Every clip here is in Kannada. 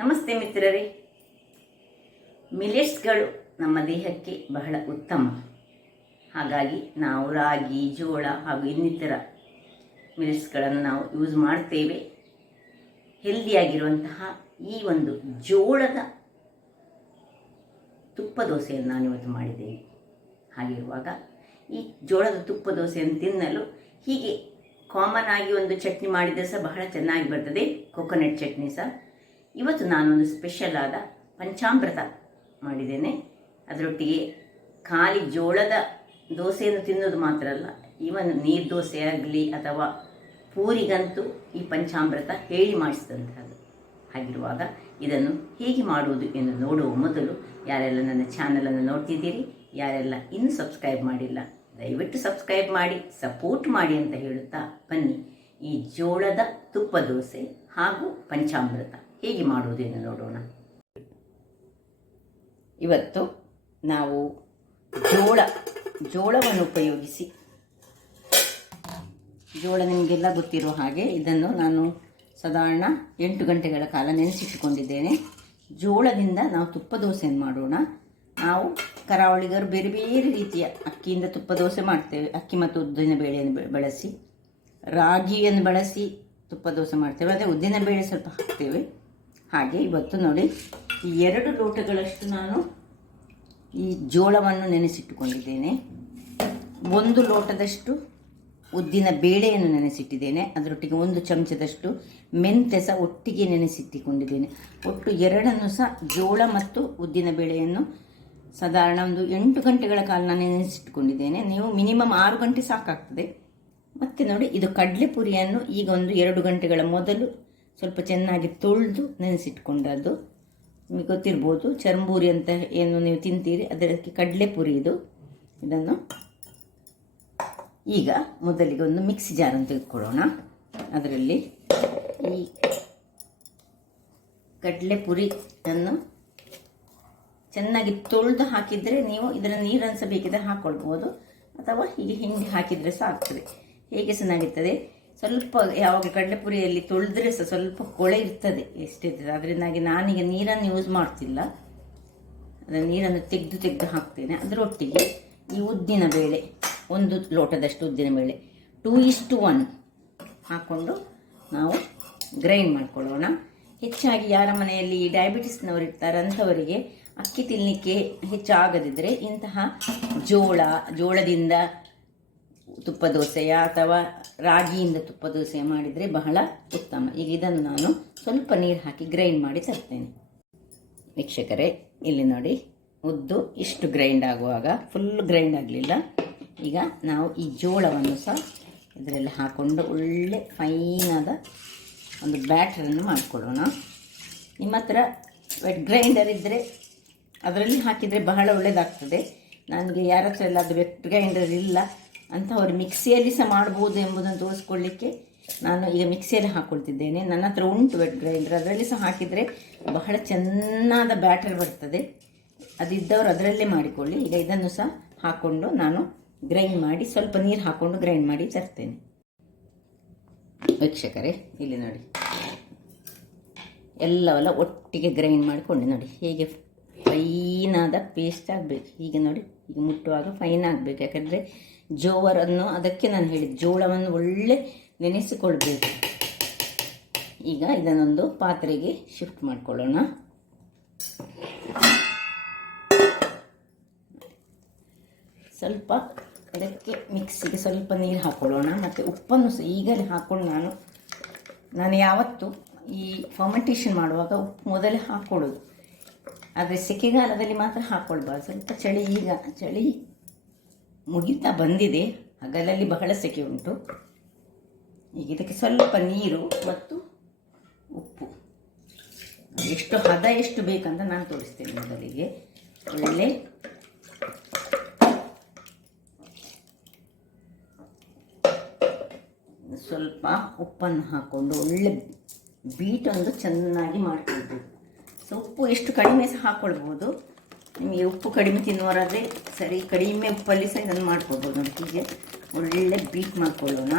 ನಮಸ್ತೆ ಮಿತ್ರರೇ. ಮಿಲೆಟ್ಸ್ಗಳು ನಮ್ಮ ದೇಹಕ್ಕೆ ಬಹಳ ಉತ್ತಮ. ಹಾಗಾಗಿ ನಾವು ರಾಗಿ, ಜೋಳ ಹಾಗೂ ಇನ್ನಿತರ ಮಿಲೆಟ್ಸ್ಗಳನ್ನು ನಾವು ಯೂಸ್ ಮಾಡ್ತೇವೆ. ಹೆಲ್ದಿಯಾಗಿರುವಂತಹ ಈ ಒಂದು ಜೋಳದ ತುಪ್ಪ ದೋಸೆಯನ್ನು ನಾನಿವತ್ತು ಮಾಡಿದ್ದೇನೆ. ಹಾಗಿರುವಾಗ ಈ ಜೋಳದ ತುಪ್ಪ ದೋಸೆಯನ್ನು ತಿನ್ನಲು ಹೀಗೆ ಕಾಮನ್ ಆಗಿ ಒಂದು ಚಟ್ನಿ ಮಾಡಿದರೆ ಸಹ ಬಹಳ ಚೆನ್ನಾಗಿ ಬರ್ತದೆ, ಕೊಕೊನಟ್ ಚಟ್ನಿ ಸಹ. ಇವತ್ತು ನಾನೊಂದು ಸ್ಪೆಷಲ್ ಆದ ಪಂಚಾಮೃತ ಮಾಡಿದ್ದೇನೆ. ಅದರೊಟ್ಟಿಗೆ ಖಾಲಿ ಜೋಳದ ದೋಸೆಯನ್ನು ತಿನ್ನೋದು ಮಾತ್ರ ಅಲ್ಲ, ಈವನ್ ನೀರು ದೋಸೆ ಆಗಲಿ ಅಥವಾ ಪೂರಿಗಂತೂ ಈ ಪಂಚಾಮೃತ ಹೇಳಿ ಮಾಡಿಸಿದಂಥದ್ದು. ಹಾಗಿರುವಾಗ ಇದನ್ನು ಹೇಗೆ ಮಾಡುವುದು ಎಂದು ನೋಡುವ ಮೊದಲು ಯಾರೆಲ್ಲ ನನ್ನ ಚಾನಲನ್ನು ನೋಡ್ತಿದ್ದೀರಿ, ಯಾರೆಲ್ಲ ಇನ್ನೂ ಸಬ್ಸ್ಕ್ರೈಬ್ ಮಾಡಿಲ್ಲ, ದಯವಿಟ್ಟು ಸಬ್ಸ್ಕ್ರೈಬ್ ಮಾಡಿ ಸಪೋರ್ಟ್ ಮಾಡಿ ಅಂತ ಹೇಳುತ್ತಾ ಬನ್ನಿ ಈ ಜೋಳದ ತುಪ್ಪ ದೋಸೆ ಹಾಗೂ ಪಂಚಾಮೃತ ಹೇಗೆ ಮಾಡುವುದು ಎಂದು ನೋಡೋಣ. ಇವತ್ತು ನಾವು ಜೋಳವನ್ನು ಉಪಯೋಗಿಸಿ, ಜೋಳ ನಿಮಗೆಲ್ಲ ಗೊತ್ತಿರೋ ಹಾಗೆ ಇದನ್ನು ನಾನು ಸಾಧಾರಣ 8 ಗಂಟೆಗಳ ಕಾಲ ನೆನೆಸಿಟ್ಟುಕೊಂಡಿದ್ದೇನೆ. ಜೋಳದಿಂದ ನಾವು ತುಪ್ಪ ದೋಸೆಯನ್ನು ಮಾಡೋಣ. ನಾವು ಕರಾವಳಿಗರು ಬೇರೆ ಬೇರೆ ರೀತಿಯ ಅಕ್ಕಿಯಿಂದ ತುಪ್ಪ ದೋಸೆ ಮಾಡ್ತೇವೆ. ಅಕ್ಕಿ ಮತ್ತು ಉದ್ದಿನ ಬೇಳೆಯನ್ನು ಬಳಸಿ, ರಾಗಿಯನ್ನು ಬಳಸಿ ತುಪ್ಪ ದೋಸೆ ಮಾಡ್ತೇವೆ. ಅದೇ ಉದ್ದಿನ ಬೇಳೆ ಸ್ವಲ್ಪ ಹಾಕ್ತೇವೆ. ಹಾಗೆ ಇವತ್ತು ನೋಡಿ, ಈ 2 ಲೋಟಗಳಷ್ಟು ನಾನು ಈ ಜೋಳವನ್ನು ನೆನೆಸಿಟ್ಟುಕೊಂಡಿದ್ದೇನೆ. 1 ಲೋಟದಷ್ಟು ಉದ್ದಿನ ಬೇಳೆಯನ್ನು ನೆನೆಸಿಟ್ಟಿದ್ದೇನೆ. ಅದರೊಟ್ಟಿಗೆ 1 ಚಮಚದಷ್ಟು ಮೆಂತ್ಯ ಸಹ ಒಟ್ಟಿಗೆ ನೆನೆಸಿಟ್ಟುಕೊಂಡಿದ್ದೇನೆ. ಒಟ್ಟು 2 ಸಹ ಜೋಳ ಮತ್ತು ಉದ್ದಿನ ಬೇಳೆಯನ್ನು ಸಾಧಾರಣ ಒಂದು 8 ಗಂಟೆಗಳ ಕಾಲ ನಾನು ನೆನೆಸಿಟ್ಟುಕೊಂಡಿದ್ದೇನೆ. ನೀವು ಮಿನಿಮಮ್ 6 ಗಂಟೆ ಸಾಕಾಗ್ತದೆ. ಮತ್ತು ನೋಡಿ, ಇದು ಕಡಲೆಪುರಿಯನ್ನು ಈಗ ಒಂದು 2 ಗಂಟೆಗಳ ಮೊದಲು ಸ್ವಲ್ಪ ಚೆನ್ನಾಗಿ ತೊಳೆದು ನೆನೆಸಿಟ್ಕೊಂಡದ್ದು. ನಿಮಗೆ ಗೊತ್ತಿರ್ಬೋದು, ಚರ್ಮೂರಿ ಅಂತ ಏನು ನೀವು ತಿಂತೀರಿ, ಅದಕ್ಕೆ ಕಡಲೆಪುರಿ ಇದು. ಇದನ್ನು ಈಗ ಮೊದಲಿಗೆ ಒಂದು ಮಿಕ್ಸಿ ಜಾರನ್ನು ತೆಗೆದುಕೊಳ್ಳೋಣ. ಅದರಲ್ಲಿ ಈ ಕಡಲೆಪುರಿಯನ್ನು ಚೆನ್ನಾಗಿ ತೊಳೆದು ಹಾಕಿದರೆ ನೀವು ಇದರ ನೀರನ್ನು ಸಹ ಬೇಕಿದ್ರೆ ಹಾಕ್ಕೊಳ್ಬೋದು, ಅಥವಾ ಹೀಗೆ ಹಿಂಡಿ ಹಾಕಿದರೆ ಸಹ ಆಗ್ತದೆ. ಹೇಗೆ ಚೆನ್ನಾಗಿರ್ತದೆ. ಸ್ವಲ್ಪ ಯಾವಾಗ ಕಡಲೆಪುರಿಯಲ್ಲಿ ತೊಳೆದ್ರೆ ಸಹ ಸ್ವಲ್ಪ ಕೊಳೆ ಇರ್ತದೆ, ಎಷ್ಟಿರ್ತದೆ. ಅದರಿಂದಾಗಿ ನಾನೀಗ ನೀರನ್ನು ಯೂಸ್ ಮಾಡ್ತಿಲ್ಲ, ಅದರ ನೀರನ್ನು ತೆಗೆದು ಹಾಕ್ತೇನೆ. ಅದರೊಟ್ಟಿಗೆ ಈ ಉದ್ದಿನ ಬೇಳೆ, 1 ಲೋಟದಷ್ಟು ಉದ್ದಿನ ಬೇಳೆ 2:1 ಹಾಕ್ಕೊಂಡು ನಾವು ಗ್ರೈಂಡ್ ಮಾಡ್ಕೊಳ್ಳೋಣ. ಹೆಚ್ಚಾಗಿ ಯಾರ ಮನೆಯಲ್ಲಿ ಡಯಾಬಿಟಿಸ್ನವರು ಇರ್ತಾರೆ ಅಂಥವರಿಗೆ ಅಕ್ಕಿ ತಿನ್ನಲಿಕ್ಕೆ ಹೆಚ್ಚಾಗದಿದ್ದರೆ ಇಂತಹ ಜೋಳದಿಂದ ತುಪ್ಪ ದೋಸೆಯ ಅಥವಾ ರಾಗಿಯಿಂದ ತುಪ್ಪ ದೋಸೆ ಮಾಡಿದರೆ ಬಹಳ ಉತ್ತಮ. ಈಗ ಇದನ್ನು ನಾನು ಸ್ವಲ್ಪ ನೀರು ಹಾಕಿ ಗ್ರೈಂಡ್ ಮಾಡಿ ತರ್ತೇನೆ. ವೀಕ್ಷಕರೇ, ಇಲ್ಲಿ ನೋಡಿ, ಉದ್ದು ಇಷ್ಟು ಗ್ರೈಂಡ್ ಆಗುವಾಗ ಫುಲ್ ಗ್ರೈಂಡ್ ಆಗಲಿಲ್ಲ. ಈಗ ನಾವು ಈ ಜೋಳವನ್ನು ಸಹ ಇದರಲ್ಲಿ ಹಾಕ್ಕೊಂಡು ಒಳ್ಳೆ ಫೈನಾದ ಒಂದು ಬ್ಯಾಟರನ್ನು ಮಾಡಿಕೊಳ್ಳೋಣ. ನಿಮ್ಮ ಹತ್ರ ವೆಟ್ ಗ್ರೈಂಡರ್ ಇದ್ದರೆ ಅದರಲ್ಲಿ ಹಾಕಿದರೆ ಬಹಳ ಒಳ್ಳೆಯದಾಗ್ತದೆ. ನನಗೆ ಯಾರ ಹತ್ರ ಎಲ್ಲ ಅದು ವೆಟ್ ಗ್ರೈಂಡರ್ ಇಲ್ಲ ಅಂಥವ್ರು ಮಿಕ್ಸಿಯಲ್ಲಿ ಸಹ ಮಾಡ್ಬೋದು ಎಂಬುದನ್ನು ತೋರಿಸ್ಕೊಳ್ಳಿಕ್ಕೆ ನಾನು ಈಗ ಮಿಕ್ಸಿಯಲ್ಲಿ ಹಾಕ್ಕೊಳ್ತಿದ್ದೇನೆ. ನನ್ನ ಹತ್ರ ಉಂಟು ವೆಟ್ ಗ್ರೈಂಡರ್, ಅದರಲ್ಲಿ ಸಹ ಹಾಕಿದರೆ ಬಹಳ ಚೆನ್ನಾದ ಬ್ಯಾಟರ್ ಬರ್ತದೆ. ಅದಿದ್ದವರು ಅದರಲ್ಲೇ ಮಾಡಿಕೊಳ್ಳಿ. ಈಗ ಇದನ್ನು ಸಹ ಹಾಕ್ಕೊಂಡು ನಾನು ಗ್ರೈಂಡ್ ಮಾಡಿ, ಸ್ವಲ್ಪ ನೀರು ಹಾಕ್ಕೊಂಡು ಗ್ರೈಂಡ್ ಮಾಡಿ ತರ್ತೇನೆ. ವೀಕ್ಷಕರೇ, ಇಲ್ಲಿ ನೋಡಿ, ಎಲ್ಲವೆಲ್ಲ ಒಟ್ಟಿಗೆ ಗ್ರೈಂಡ್ ಮಾಡಿಕೊಂಡು ನೋಡಿ ಹೇಗೆ ಫೈನಾದ ಪೇಸ್ಟ್ ಆಗಬೇಕು. ಹೀಗೆ ನೋಡಿ, ಈಗ ಮುಟ್ಟುವಾಗ ಫೈನ್ ಆಗಬೇಕು. ಯಾಕಂದರೆ ಜೋವರನ್ನು, ಅದಕ್ಕೆ ನಾನು ಹೇಳಿದ ಜೋಳವನ್ನು ಒಳ್ಳೆ ನೆನೆಸಿಕೊಳ್ಬೇಕು. ಈಗ ಇದನ್ನೊಂದು ಪಾತ್ರೆಗೆ ಶಿಫ್ಟ್ ಮಾಡಿಕೊಳ್ಳೋಣ. ಸ್ವಲ್ಪ ಅದಕ್ಕೆ ಮಿಕ್ಸಿಗೆ ಸ್ವಲ್ಪ ನೀರು ಹಾಕ್ಕೊಳ್ಳೋಣ. ಮತ್ತು ಉಪ್ಪನ್ನು ಸಹ ಈಗಲೇ ಹಾಕ್ಕೊಂಡು ನಾನು ಯಾವತ್ತು ಈ ಫರ್ಮೆಂಟೇಷನ್ ಮಾಡುವಾಗ ಉಪ್ಪು ಮೊದಲೇ ಹಾಕ್ಕೊಳ್ಳೋದು. ಆದರೆ ಸೆಕೆಗಾಲದಲ್ಲಿ ಮಾತ್ರ ಹಾಕ್ಕೊಳ್ಬಾರ್ದು. ಸ್ವಲ್ಪ ಚಳಿ ಮುಗಿತಾ ಬಂದಿದೆ, ಹಗಲಲ್ಲಿ ಬಹಳ ಸೆಕೆ ಉಂಟು. ಈಗ ಇದಕ್ಕೆ ಸ್ವಲ್ಪ ನೀರು ಮತ್ತು ಉಪ್ಪು, ಎಷ್ಟು ಹದ ಎಷ್ಟು ಬೇಕಂತ ನಾನು ತೋರಿಸ್ತೇನೆ. ಮೊದಲಿಗೆ ಒಳ್ಳೆ ಸ್ವಲ್ಪ ಉಪ್ಪನ್ನು ಹಾಕ್ಕೊಂಡು ಒಳ್ಳೆ ಬೀಟೊಂದು ಚೆನ್ನಾಗಿ ಮಾಡ್ಕೊಳ್ಬೇಕು. ಸೊ ಉಪ್ಪು ಎಷ್ಟು ಕಡಿಮೆ ಸಹ ಹಾಕ್ಕೊಳ್ಬೋದು. ನಿಮಗೆ ಉಪ್ಪು ಕಡಿಮೆ ತಿನ್ನುವರಾದರೆ ಸರಿ, ಕಡಿಮೆ ಉಪ್ಪಲ್ಲಿ ಸಹ ಇದನ್ನು ಮಾಡ್ಕೊಳ್ಬೋದು. ನೋಡಿ, ಹೀಗೆ ಒಳ್ಳೆ ಬೀಟ್ ಮಾಡ್ಕೊಳ್ಳೋಣ.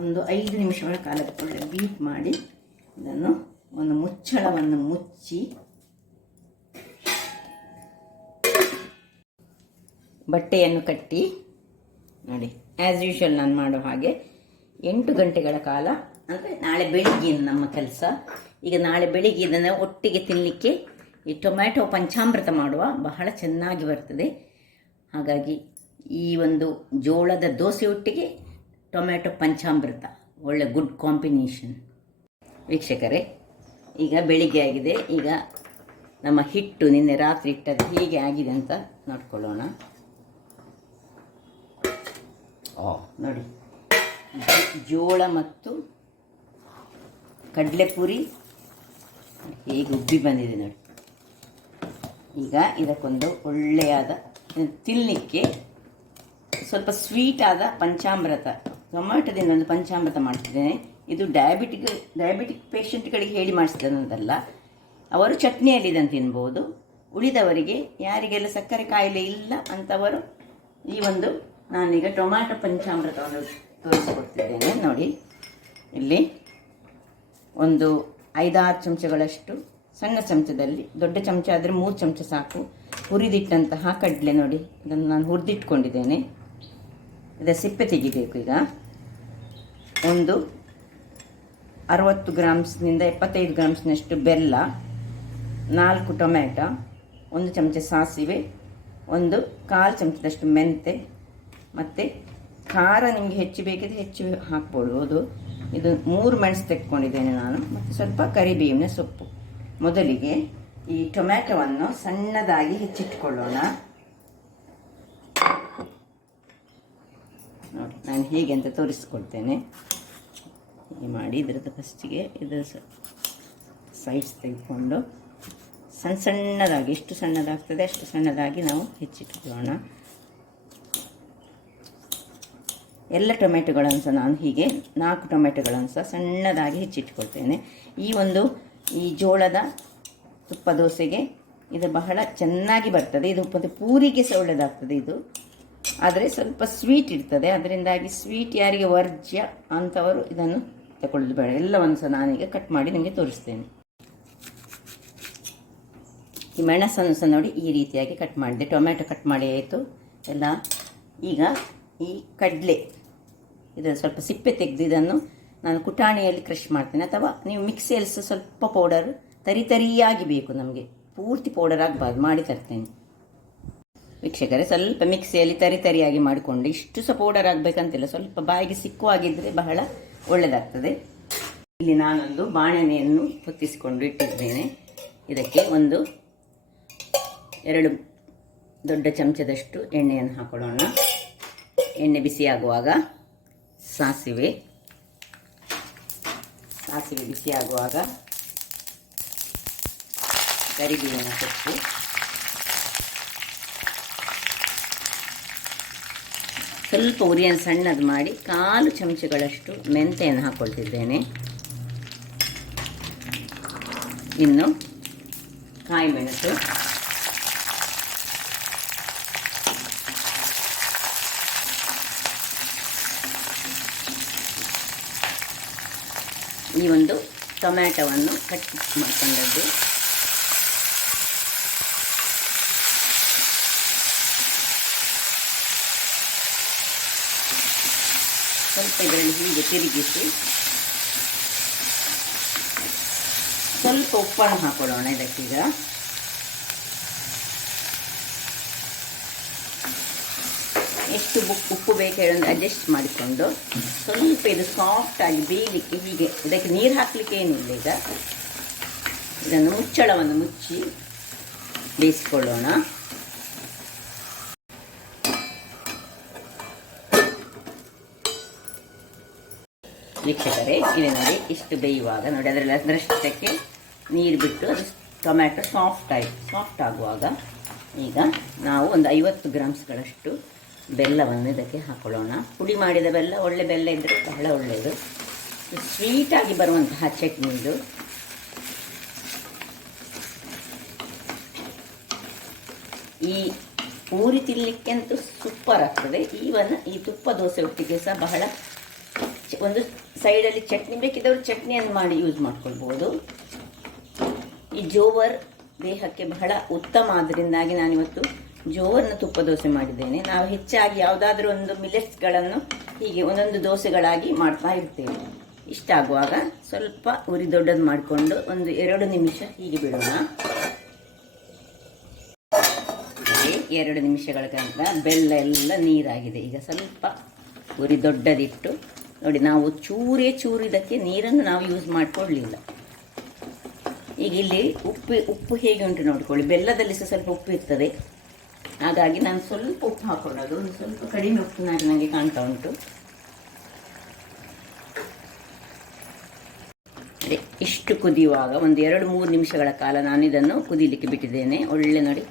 ಒಂದು 5 ನಿಮಿಷಗಳ ಕಾಲ ಒಳ್ಳೆ ಬೀಟ್ ಮಾಡಿ ಇದನ್ನು ಒಂದು ಮುಚ್ಚಳವನ್ನು ಮುಚ್ಚಿ ಬಟ್ಟೆಯನ್ನು ಕಟ್ಟಿ ನೋಡಿ, ಆ್ಯಸ್ ಯೂಶುವಲ್ ನಾನು ಮಾಡೋ ಹಾಗೆ 8 ಗಂಟೆಗಳ ಕಾಲ, ಅಂದರೆ ನಾಳೆ ಬೆಳಿಗ್ಗೆ ನಮ್ಮ ಕೆಲಸ. ಈಗ ನಾಳೆ ಬೆಳಿಗ್ಗೆ ಇದನ್ನು ಒಟ್ಟಿಗೆ ತಿನ್ನಲಿಕ್ಕೆ ಈ ಟೊಮ್ಯಾಟೊ ಪಂಚಾಮೃತ ಮಾಡುವ, ಬಹಳ ಚೆನ್ನಾಗಿ ಬರ್ತದೆ. ಹಾಗಾಗಿ ಈ ಒಂದು ಜೋಳದ ದೋಸೆ ಒಟ್ಟಿಗೆ ಟೊಮ್ಯಾಟೊ ಪಂಚಾಮೃತ ಒಳ್ಳೆ ಗುಡ್ ಕಾಂಬಿನೇಷನ್. ವೀಕ್ಷಕರೇ, ಈಗ ಬೆಳಿಗ್ಗೆ ಆಗಿದೆ. ಈಗ ನಮ್ಮ ಹಿಟ್ಟು ನಿನ್ನೆ ರಾತ್ರಿ ಇಟ್ಟದ್ದು ಹೀಗೆ ಆಗಿದೆ ಅಂತ ನೋಡ್ಕೊಳ್ಳೋಣ. ನೋಡಿ, ಜೋಳ ಮತ್ತು ಕಡಲೆಪುರಿ ಹೇಗೆ ಉಬ್ಬಿ ಬಂದಿದೆ ನೋಡಿ. ಈಗ ಇದಕ್ಕೊಂದು ಒಳ್ಳೆಯಾದ ತಿನ್ನಲಿಕ್ಕೆ ಸ್ವಲ್ಪ ಸ್ವೀಟ್ ಆದ ಪಂಚಾಮೃತ, ಟೊಮ್ಯಾಟೊದಿಂದ ಒಂದು ಪಂಚಾಮೃತ ಮಾಡ್ತಿದ್ದೇನೆ. ಇದು ಡಯಾಬಿಟಿಕ್ ಪೇಷಂಟ್ಗಳಿಗೆ ಹೇಳಿ ಮಾಡಿಸಿದಂತಲ್ಲ, ಅವರು ಚಟ್ನಿಯಲ್ಲಿ ಇದನ್ನು ತಿನ್ಬೋದು. ಉಳಿದವರಿಗೆ ಯಾರಿಗೆಲ್ಲ ಸಕ್ಕರೆ ಕಾಯಿಲೆ ಇಲ್ಲ ಅಂಥವರು ಈ ಒಂದು ನಾನೀಗ ಟೊಮ್ಯಾಟೊ ಪಂಚಾಮೃತವನ್ನು ತೋರಿಸಿಕೊಡ್ತಿದ್ದೇನೆ. ನೋಡಿ, ಇಲ್ಲಿ ಒಂದು 5-6 ಚಮಚಗಳಷ್ಟು ಸಣ್ಣ ಚಮಚದಲ್ಲಿ, ದೊಡ್ಡ ಚಮಚ ಆದರೆ 3 ಚಮಚ ಸಾಕು, ಹುರಿದಿಟ್ಟಂತಹ ಕಡಲೆ ನೋಡಿ, ಇದನ್ನು ನಾನು ಹುರಿದಿಟ್ಕೊಂಡಿದ್ದೇನೆ. ಇದರ ಸಿಪ್ಪೆ ತೆಗಿಬೇಕು. ಈಗ ಒಂದು 60 ಗ್ರಾಮ್ಸ್ನಿಂದ 75 ಗ್ರಾಮ್ಸ್ನಷ್ಟು ಬೆಲ್ಲ, 4 ಟೊಮ್ಯಾಟೊ, 1 ಚಮಚ ಸಾಸಿವೆ, 1/4 ಚಮಚದಷ್ಟು ಮೆಂತೆ, ಮತ್ತು ಖಾರ ನಿಮಗೆ ಹೆಚ್ಚು ಬೇಕಿದ್ರೆ ಹೆಚ್ಚು ಹಾಕ್ಕೊಳ್ಬೋದು. ಇದು 3 ಮೆಣಸು ತೆಕ್ಕೊಂಡಿದ್ದೇನೆ ನಾನು, ಮತ್ತು ಸ್ವಲ್ಪ ಕರಿಬೇವಿನ ಸೊಪ್ಪು. ಮೊದಲಿಗೆ ಈ ಟೊಮ್ಯಾಟೊವನ್ನು ಸಣ್ಣದಾಗಿ ಹೆಚ್ಚಿಟ್ಕೊಳ್ಳೋಣ. ನೋಡಿ, ನಾನು ಹೇಗೆ ಅಂತ ತೋರಿಸ್ಕೊಳ್ತೇನೆ. ಹೀಗೆ ಮಾಡಿ ಇದರದ್ದು ಫಸ್ಟಿಗೆ ಇದರ ಸೈಡ್ಸ್ ತೆಗೆದುಕೊಂಡು ಸಣ್ಣದಾಗಿ, ಎಷ್ಟು ಸಣ್ಣದಾಗ್ತದೆ ಅಷ್ಟು ಸಣ್ಣದಾಗಿ ನಾವು ಹೆಚ್ಚಿಟ್ಕೊಳ್ಳೋಣ. ಎಲ್ಲ ಟೊಮೆಟೊಗಳನ್ನು ಸಹ ನಾನು ಹೀಗೆ 4 ಟೊಮೆಟೊಗಳನ್ನು ಸಹ ಸಣ್ಣದಾಗಿ ಹೆಚ್ಚಿಟ್ಕೊಳ್ತೇನೆ. ಈ ಜೋಳದ ತುಪ್ಪ ದೋಸೆಗೆ ಇದು ಬಹಳ ಚೆನ್ನಾಗಿ ಬರ್ತದೆ. ಇದು ಮತ್ತು ಪೂರಿಗೆ ಸಹ ಒಳ್ಳೆಯದಾಗ್ತದೆ ಇದು, ಆದರೆ ಸ್ವಲ್ಪ ಸ್ವೀಟ್ ಇರ್ತದೆ. ಅದರಿಂದಾಗಿ ಸ್ವೀಟ್ ಯಾರಿಗೆ ವರ್ಜ್ಯ ಅಂಥವರು ಇದನ್ನು ತಗೊಳ್ಳೋದು ಬೇಡ. ಎಲ್ಲವನ್ನು ಸಹ ನಾನೀಗ ಕಟ್ ಮಾಡಿ ನಿಮಗೆ ತೋರಿಸ್ತೇನೆ. ಈ ಮೆಣಸನ್ನು ಸಹ ನೋಡಿ ಈ ರೀತಿಯಾಗಿ ಕಟ್ ಮಾಡಿದೆ. ಟೊಮೆಟೊ ಕಟ್ ಮಾಡಿ ಆಯಿತು ಎಲ್ಲ. ಈಗ ಈ ಕಡಲೆ ಇದನ್ನು ಸ್ವಲ್ಪ ಸಿಪ್ಪೆ ತೆಗೆದು ಇದನ್ನು ನಾನು ಕುಟಾಣಿಯಲ್ಲಿ ಕ್ರಷ್ ಮಾಡ್ತೇನೆ, ಅಥವಾ ನೀವು ಮಿಕ್ಸಿಯಲ್ಲಿ ಸ್ವಲ್ಪ ಪೌಡರ್ ತರಿಯಾಗಿ ಬೇಕು, ನಮಗೆ ಪೂರ್ತಿ ಪೌಡರ್ ಆಗಬಾರ್ದು, ಮಾಡಿ ತರ್ತೇನೆ. ವೀಕ್ಷಕರೇ, ಸ್ವಲ್ಪ ಮಿಕ್ಸಿಯಲ್ಲಿ ತರಿಯಾಗಿ ಮಾಡಿಕೊಂಡು, ಇಷ್ಟು ಸಹ ಪೌಡರ್ ಆಗಬೇಕಂತಿಲ್ಲ, ಸ್ವಲ್ಪ ಬಾಯಿಗೆ ಸಿಕ್ಕುವಾಗಿದ್ದರೆ ಬಹಳ ಒಳ್ಳೆಯದಾಗ್ತದೆ. ಇಲ್ಲಿ ನಾನೊಂದು ಬಾಣಲೆಯನ್ನು ಹೊತ್ತಿಸಿಕೊಂಡು ಇಟ್ಟಿದ್ದೇನೆ. ಇದಕ್ಕೆ 2 ದೊಡ್ಡ ಚಮಚದಷ್ಟು ಎಣ್ಣೆಯನ್ನು ಹಾಕೊಳ್ಳೋಣ. ಎಣ್ಣೆ ಬಿಸಿಯಾಗುವಾಗ ಸಾಸಿವೆ ಬಿಸಿಯಾಗುವಾಗ ಕರಿಬೇವಿನ ಸೊಪ್ಪು, ಸ್ವಲ್ಪ ಉರಿಯನ್ನು ಸಣ್ಣದು ಮಾಡಿ 1/4 ಚಮಚಗಳಷ್ಟು ಮೆಂತೆಯನ್ನು ಹಾಕ್ಕೊಳ್ತಿದ್ದೇನೆ. ಇನ್ನು ಕಾಯಿ ಮೆಣಸು, ಈ ಒಂದು ಟೊಮ್ಯಾಟೊವನ್ನು ಕಟ್ ಮಾಡ್ಕೊಂಡದ್ದು, ಸ್ವಲ್ಪ ಇದರಲ್ಲಿ ಹೀಗೆ ತಿರುಗಿಸಿ ಸ್ವಲ್ಪ ಉಪ್ಪನ್ನು ಹಾಕೊಳ್ಳೋಣ ಇದಕ್ಕೀಗ. ಎಷ್ಟು ಉಪ್ಪು ಬೇಕು ಹೇಳೊಂದು ಅಡ್ಜಸ್ಟ್ ಮಾಡಿಕೊಂಡು ಸ್ವಲ್ಪ ಇದು ಸಾಫ್ಟಾಗಿ ಬೇಯಲಿಕ್ಕೆ, ಹೀಗೆ ಇದಕ್ಕೆ ನೀರು ಹಾಕಲಿಕ್ಕೆ ಏನಿಲ್ಲ. ಈಗ ಇದನ್ನು ಮುಚ್ಚಳವನ್ನು ಮುಚ್ಚಿ ಬೇಯಿಸಿಕೊಳ್ಳೋಣ. ವೀಕ್ಷಕರೇ, ಇಲ್ಲಿ ನೋಡಿ, ಇಷ್ಟು ಬೇಯುವಾಗ ನೋಡಿ ಅದರಲ್ಲಿ ಅದರಷ್ಟಕ್ಕೆ ನೀರು ಬಿಟ್ಟು ಅದು ಟೊಮ್ಯಾಟೊ ಸಾಫ್ಟ್ ಆಗುವಾಗ ಈಗ ನಾವು ಒಂದು 50 ಗ್ರಾಮ್ಸ್ಗಳಷ್ಟು ಬೆಲ್ಲವನ್ನು ಇದಕ್ಕೆ ಹಾಕೊಳ್ಳೋಣ. ಪುಡಿ ಮಾಡಿದ ಬೆಲ್ಲ, ಒಳ್ಳೆ ಬೆಲ್ಲ ಇದ್ದರೆ ಬಹಳ ಒಳ್ಳೆಯದು, ಸ್ವೀಟಾಗಿ ಬರುವಂತಹ ಚಟ್ನಿ ಇದು. ಈ ಪೂರಿ ತಿನ್ನಲಿಕ್ಕೆ ಅಂತೂ ಸೂಪರ್ ಆಗ್ತದೆ. ಈವನ್ ಈ ತುಪ್ಪ ದೋಸೆ ಒಟ್ಟಿಗೆ ಸಹ ಬಹಳ ಒಂದು ಸೈಡಲ್ಲಿ ಚಟ್ನಿ ಬೇಕಿದ್ದವರು ಚಟ್ನಿಯನ್ನು ಮಾಡಿ ಯೂಸ್ ಮಾಡ್ಕೊಳ್ಬೋದು. ಈ ಜೋವರ್ ದೇಹಕ್ಕೆ ಬಹಳ ಉತ್ತಮ, ಆದ್ದರಿಂದಾಗಿ ನಾನಿವತ್ತು ಜೋವರ್ನ ತುಪ್ಪ ದೋಸೆ ಮಾಡಿದ್ದೇನೆ. ನಾವು ಹೆಚ್ಚಾಗಿ ಯಾವುದಾದ್ರೂ ಒಂದು ಮಿಲೆಟ್ಸ್ಗಳನ್ನು ಹೀಗೆ ಒಂದೊಂದು ದೋಸೆಗಳಾಗಿ ಮಾಡ್ತಾ ಇರ್ತೇವೆ. ಇಷ್ಟ ಆಗುವಾಗ ಸ್ವಲ್ಪ ಉರಿ ದೊಡ್ಡದು ಮಾಡಿಕೊಂಡು ಒಂದು 2 ನಿಮಿಷ ಹೀಗೆ ಬಿಡೋಣ. 2 ನಿಮಿಷಗಳ ಕಾಲ ಬೆಲ್ಲ ಎಲ್ಲ ನೀರಾಗಿದೆ. ಈಗ ಸ್ವಲ್ಪ ಉರಿ ದೊಡ್ಡದಿಟ್ಟು ನೋಡಿ, ನಾವು ಚೂರು ಇದಕ್ಕೆ ನೀರನ್ನು ನಾವು ಯೂಸ್ ಮಾಡಿಕೊಳ್ಳಲಿಲ್ಲ. ಈಗ ಇಲ್ಲಿ ಉಪ್ಪು ಹೇಗೆ ಉಂಟು ನೋಡ್ಕೊಳ್ಳಿ. ಬೆಲ್ಲದಲ್ಲಿ ಸಹ ಸ್ವಲ್ಪ ಉಪ್ಪು ಇರ್ತದೆ, ಹಾಗಾಗಿ ನಾನು ಸ್ವಲ್ಪ ಉಪ್ಪು ಹಾಕೊಳ್ಳೋದು. ಒಂದು ಸ್ವಲ್ಪ ಕಡಿಮೆ ಉಪ್ಪಿನಾಗಿ ನನಗೆ ಕಾಣ್ತಾ ಉಂಟು. ಇಷ್ಟು ಕುದಿಯುವಾಗ ಒಂದು 2-3 ನಿಮಿಷಗಳ ಕಾಲ ನಾನು ಇದನ್ನು ಕುದಿಲಿಕ್ಕೆ ಬಿಟ್ಟಿದ್ದೇನೆ. ಒಳ್ಳೆ ನೋಡಿ,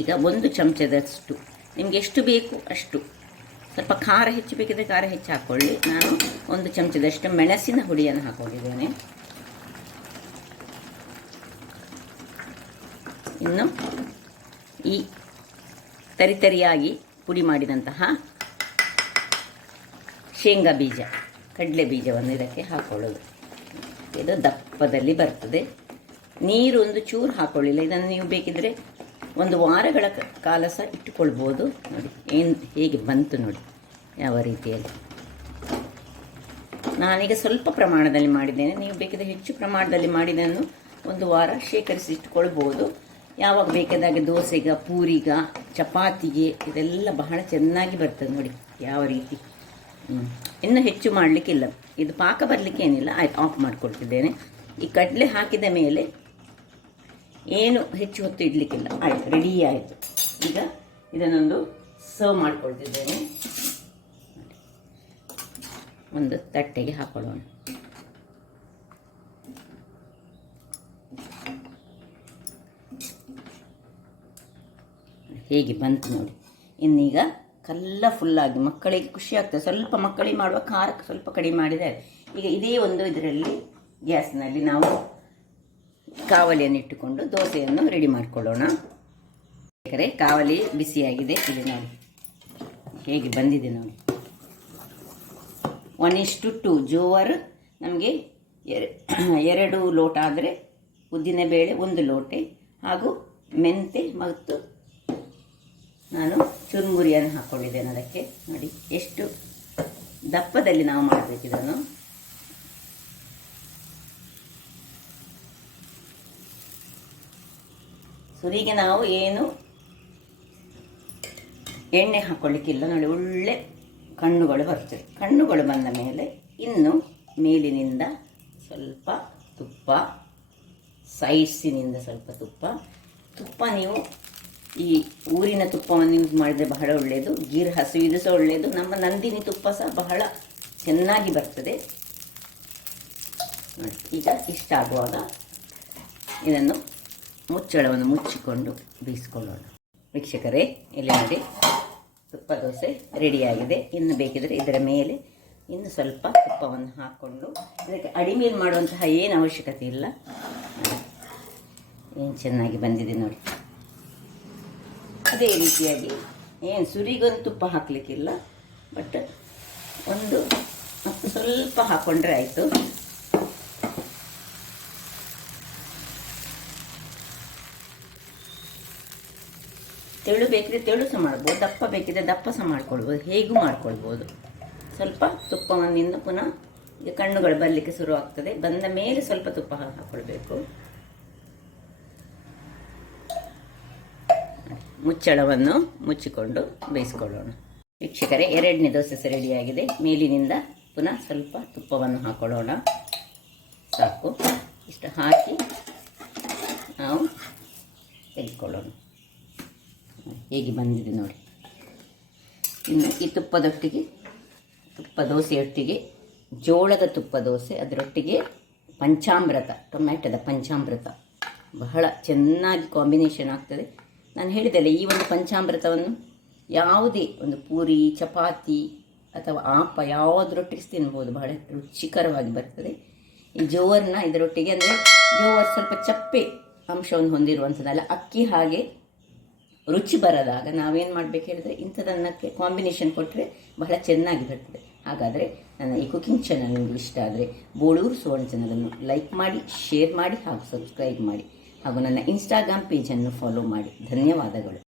ಈಗ 1 ಚಮಚದಷ್ಟು, ನಿಮಗೆ ಎಷ್ಟು ಬೇಕು ಅಷ್ಟು. ಸ್ವಲ್ಪ ಖಾರ ಹೆಚ್ಚು ಬೇಕಿದ್ರೆ ಖಾರ ಹೆಚ್ಚು ಹಾಕ್ಕೊಳ್ಳಿ. ನಾನು 1 ಚಮಚದಷ್ಟು ಮೆಣಸಿನ ಹುಡಿಯನ್ನು ಹಾಕೊಂಡಿದ್ದೇನೆ. ಇನ್ನು ಈ ತರಿತರಿಯಾಗಿ ಪುಡಿ ಮಾಡಿದಂತಹ ಶೇಂಗಾ ಬೀಜ, ಕಡಲೆ ಬೀಜವನ್ನು ಇದಕ್ಕೆ ಹಾಕೊಳ್ಳೋದು. ಇದು ದಪ್ಪದಲ್ಲಿ ಬರ್ತದೆ. ನೀರು ಒಂದು ಚೂರು ಹಾಕೊಳ್ಳಿಲ್ಲ. ಇದನ್ನು ನೀವು ಬೇಕಿದ್ರೆ 1 ವಾರಗಳ ಕಾಲ ಸಹ ಇಟ್ಟುಕೊಳ್ಬೋದು. ನೋಡಿ ಹೇಗೆ ಬಂತು ನೋಡಿ, ಯಾವ ರೀತಿಯಲ್ಲಿ. ನಾನೀಗ ಸ್ವಲ್ಪ ಪ್ರಮಾಣದಲ್ಲಿ ಮಾಡಿದ್ದೇನೆ. ನೀವು ಬೇಕಿದ್ರೆ ಹೆಚ್ಚು ಪ್ರಮಾಣದಲ್ಲಿ ಮಾಡಿದ್ದನ್ನು 1 ವಾರ ಶೇಖರಿಸಿ ಇಟ್ಟುಕೊಳ್ಬೋದು. ಯಾವಾಗ ಬೇಕಾದಾಗ ದೋಸೆಗ, ಪೂರಿಗ, ಚಪಾತಿಗೆ ಇದೆಲ್ಲ ಬಹಳ ಚೆನ್ನಾಗಿ ಬರ್ತದೆ ನೋಡಿ ಯಾವ ರೀತಿ. ಇನ್ನು ಹೆಚ್ಚು ಮಾಡಲಿಕ್ಕಿಲ್ಲ, ಇದು ಪಾಕ ಬರಲಿಕ್ಕೆ ಏನಿಲ್ಲ. ಆಯ್ತು, ಆಫ್ ಮಾಡಿಕೊಳ್ತಿದ್ದೇನೆ. ಈ ಕಡಲೆ ಹಾಕಿದ ಮೇಲೆ ಏನು ಹೆಚ್ಚು ಹೊತ್ತು ಇಡಲಿಕ್ಕಿಲ್ಲ. ಆಯಿತು, ರೆಡಿ ಆಯಿತು. ಈಗ ಇದನ್ನೊಂದು ಸರ್ವ್ ಮಾಡ್ಕೊಳ್ತಿದ್ದೇನೆ. ಒಂದು ತಟ್ಟೆಗೆ ಹಾಕೊಳ್ಳೋಣ. ಹೇಗೆ ಬಂತು ನೋಡಿ. ಇನ್ನೀಗ ಕಲ್ಲರ್ಫುಲ್ಲಾಗಿ ಮಕ್ಕಳಿಗೆ ಖುಷಿ ಆಗ್ತದೆ. ಸ್ವಲ್ಪ ಮಕ್ಕಳಿಗೆ ಮಾಡುವ ಖಾರಕ್ಕೆ ಸ್ವಲ್ಪ ಕಡಿಮೆ ಮಾಡಿದರೆ ಈಗ ಇದೇ ಒಂದು ಇದರಲ್ಲಿ ಗ್ಯಾಸ್ನಲ್ಲಿ ನಾವು ಕಾವಲಿಯನ್ನು ಇಟ್ಟುಕೊಂಡು ದೋಸೆಯನ್ನು ರೆಡಿ ಮಾಡಿಕೊಳ್ಳೋಣ. ಯಾಕಂದರೆ ಕಾವಲಿ ಬಿಸಿಯಾಗಿದೆ. ಇಲ್ಲಿ ನೋಡಿ ಹೇಗೆ ಬಂದಿದೆ ನೋಡಿ. 1:2 ಜೋವರ್ ನಮಗೆ 2 ಲೋಟ ಆದರೆ ಉದ್ದಿನಬೇಳೆ 1 ಲೋಟೆ ಹಾಗೂ ಮೆಂತೆ ಮತ್ತು ನಾನು ಚುರುಮುರಿಯನ್ನು ಹಾಕ್ಕೊಂಡಿದ್ದೇನೆ. ಅದಕ್ಕೆ ನೋಡಿ ಎಷ್ಟು ದಪ್ಪದಲ್ಲಿ ನಾವು ಮಾಡಬೇಕು ಇದನ್ನು. ಸುರಿಗೆ ನಾವು ಏನು ಎಣ್ಣೆ ಹಾಕ್ಕೊಳ್ಳಿಕ್ಕಿಲ್ಲ. ನೋಡಿ ಒಳ್ಳೆ ಕಣ್ಣುಗಳು ಬರ್ತದೆ. ಕಣ್ಣುಗಳು ಬಂದ ಮೇಲೆ ಇನ್ನು ಮೇಲಿನಿಂದ ಸ್ವಲ್ಪ ತುಪ್ಪ, ಸೈಡ್ಸಿನಿಂದ ಸ್ವಲ್ಪ ತುಪ್ಪ ನೀವು ಈ ಊರಿನ ತುಪ್ಪವನ್ನು ಯೂಸ್ ಮಾಡಿದರೆ ಬಹಳ ಒಳ್ಳೆಯದು. ಗೀರ್ ಹಸುವಿದು ಸಹ ಒಳ್ಳೆಯದು. ನಮ್ಮ ನಂದಿನಿ ತುಪ್ಪ ಸಹ ಬಹಳ ಚೆನ್ನಾಗಿ ಬರ್ತದೆ. ಈಗ ಇಷ್ಟ ಆಗುವಾಗ ಇದನ್ನು ಮುಚ್ಚಳವನ್ನು ಮುಚ್ಚಿಕೊಂಡು ಬೇಯಿಸ್ಕೊಳ್ಳೋಣ. ವೀಕ್ಷಕರೇ, ಇಲ್ಲಿ ನೋಡಿ ತುಪ್ಪ ದೋಸೆ ರೆಡಿಯಾಗಿದೆ. ಇನ್ನು ಬೇಕಿದ್ರೆ ಇದರ ಮೇಲೆ ಇನ್ನು ಸ್ವಲ್ಪ ತುಪ್ಪವನ್ನು ಹಾಕ್ಕೊಂಡು, ಇದಕ್ಕೆ ಅಡಿಮೇಲೆ ಮಾಡುವಂತಹ ಏನು ಅವಶ್ಯಕತೆ ಇಲ್ಲ. ಏನು ಚೆನ್ನಾಗಿ ಬಂದಿದೆ ನೋಡಿ. ಅದೇ ರೀತಿಯಾಗಿ ಏನು ಸುರಿಗೊಂದು ತುಪ್ಪ ಹಾಕಲಿಕ್ಕಿಲ್ಲ, ಬಟ್ ಒಂದು ಸ್ವಲ್ಪ ಹಾಕ್ಕೊಂಡ್ರೆ ಆಯಿತು. ತೆಳು ಬೇಕಿದ್ರೆ ತೆಳು ಸಹ ಮಾಡ್ಬೋದು, ದಪ್ಪ ಬೇಕಿದ್ರೆ ದಪ್ಪ ಸಹ ಮಾಡ್ಕೊಳ್ಬೋದು, ಹೇಗೂ ಮಾಡ್ಕೊಳ್ಬೋದು. ಸ್ವಲ್ಪ ತುಪ್ಪವನ್ನು ಪುನಃ ಈಗ ಕಣ್ಣುಗಳು ಬರಲಿಕ್ಕೆ ಶುರು ಆಗ್ತದೆ. ಬಂದ ಮೇಲೆ ಸ್ವಲ್ಪ ತುಪ್ಪ ಹಾಕ್ಕೊಳ್ಬೇಕು. ಮುಚ್ಚಳವನ್ನು ಮುಚ್ಚಿಕೊಂಡು ಬೇಯಿಸ್ಕೊಳ್ಳೋಣ. ವೀಕ್ಷಕರೇ, 2ನೇ ದೋಸೆ ರೆಡಿಯಾಗಿದೆ. ಮೇಲಿನಿಂದ ಪುನಃ ಸ್ವಲ್ಪ ತುಪ್ಪವನ್ನು ಹಾಕೊಳ್ಳೋಣ. ಸಾಕು, ಇಷ್ಟು ಹಾಕಿ ನಾವು ತೆಗೆದುಕೊಳ್ಳೋಣ. ಹೇಗೆ ಬಂದಿದೆ ನೋಡಿ. ಇನ್ನು ಈ ತುಪ್ಪ ದೋಸೆಯೊಟ್ಟಿಗೆ ಜೋಳದ ತುಪ್ಪ ದೋಸೆ, ಅದರೊಟ್ಟಿಗೆ ಪಂಚಾಮೃತ, ಟೊಮ್ಯಾಟೋದ ಪಂಚಾಮೃತ ಬಹಳ ಚೆನ್ನಾಗಿ ಕಾಂಬಿನೇಷನ್ ಆಗ್ತದೆ. ನಾನು ಹೇಳಿದೆಲ್ಲ, ಈ ಒಂದು ಪಂಚಾಮೃತವನ್ನು ಯಾವುದೇ ಒಂದು ಪೂರಿ, ಚಪಾತಿ ಅಥವಾ ಆಪ ಯಾವುದರೊಟ್ಟಿಗೆ ತಿನ್ಬೋದು, ಬಹಳ ರುಚಿಕರವಾಗಿ ಬರ್ತದೆ. ಈ ಜೋವರ್ನ ಇದರೊಟ್ಟಿಗೆ, ಅಂದರೆ ಜೋವರ್ ಸ್ವಲ್ಪ ಚಪ್ಪೆ ಅಂಶವನ್ನು ಹೊಂದಿರುವಂಥದ್ದಲ್ಲ, ಅಕ್ಕಿ ಹಾಗೆ ರುಚಿ ಬರದಾಗ ನಾವೇನು ಮಾಡಬೇಕು ಹೇಳಿದ್ರೆ ಇಂಥದನ್ನಕ್ಕೆ ಕಾಂಬಿನೇಷನ್ ಕೊಟ್ಟರೆ ಬಹಳ ಚೆನ್ನಾಗಿ ಬರ್ತದೆ. ಹಾಗಾದರೆ ನನ್ನ ಈ ಕುಕಿಂಗ್ ಚಾನಲ್ ನಿಮಗೆ ಇಷ್ಟ ಆದರೆ ಬೋಳೂರು ಸುವರ್ಣ ಚಾನಲನ್ನು ಲೈಕ್ ಮಾಡಿ, ಶೇರ್ ಮಾಡಿ ಹಾಗೂ ಸಬ್ಸ್ಕ್ರೈಬ್ ಮಾಡಿ ಹಾಗೂ ನನ್ನ ಇನ್ಸ್ಟಾಗ್ರಾಮ್ ಪೇಜನ್ನು ಫಾಲೋ ಮಾಡಿ. ಧನ್ಯವಾದಗಳು.